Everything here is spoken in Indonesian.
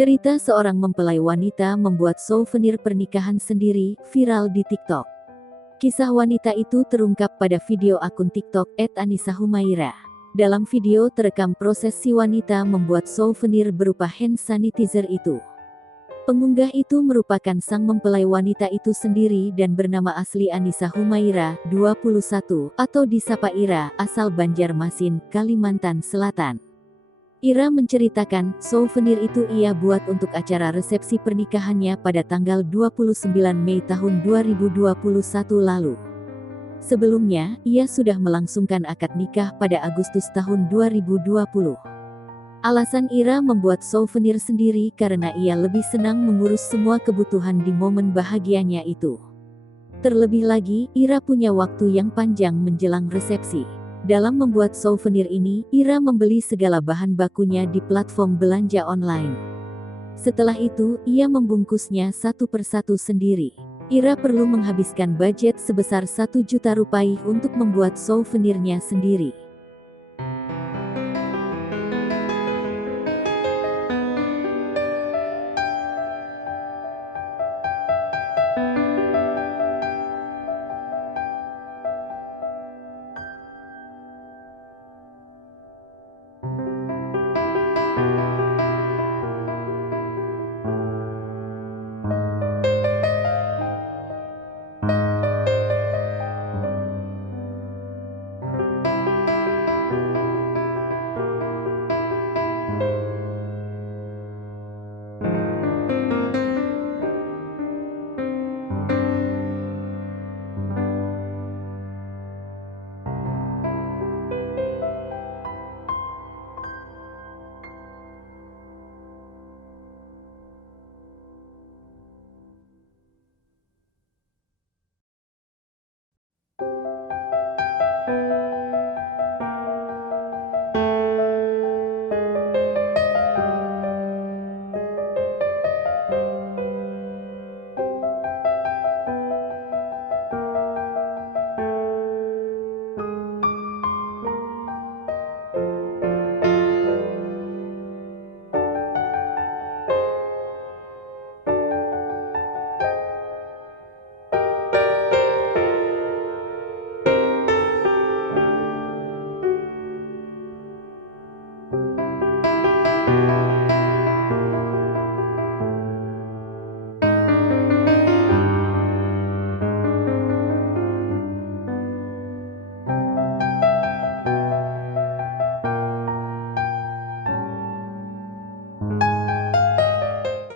Cerita seorang mempelai wanita membuat souvenir pernikahan sendiri viral di TikTok. Kisah wanita itu terungkap pada video akun TikTok @AnissaHumaira. Dalam video terekam proses si wanita membuat souvenir berupa hand sanitizer itu. Pengunggah itu merupakan sang mempelai wanita itu sendiri dan bernama asli Anissa Humaira, 21, atau disapa Ira, asal Banjarmasin, Kalimantan Selatan. Ira menceritakan, souvenir itu ia buat untuk acara resepsi pernikahannya pada tanggal 29 Mei tahun 2021 lalu. Sebelumnya, ia sudah melangsungkan akad nikah pada Agustus tahun 2020. Alasan Ira membuat souvenir sendiri karena ia lebih senang mengurus semua kebutuhan di momen bahagianya itu. Terlebih lagi, Ira punya waktu yang panjang menjelang resepsi. Dalam membuat souvenir ini, Ira membeli segala bahan bakunya di platform belanja online. Setelah itu, ia membungkusnya satu persatu sendiri. Ira perlu menghabiskan budget sebesar 1 juta rupiah untuk membuat souvenirnya sendiri.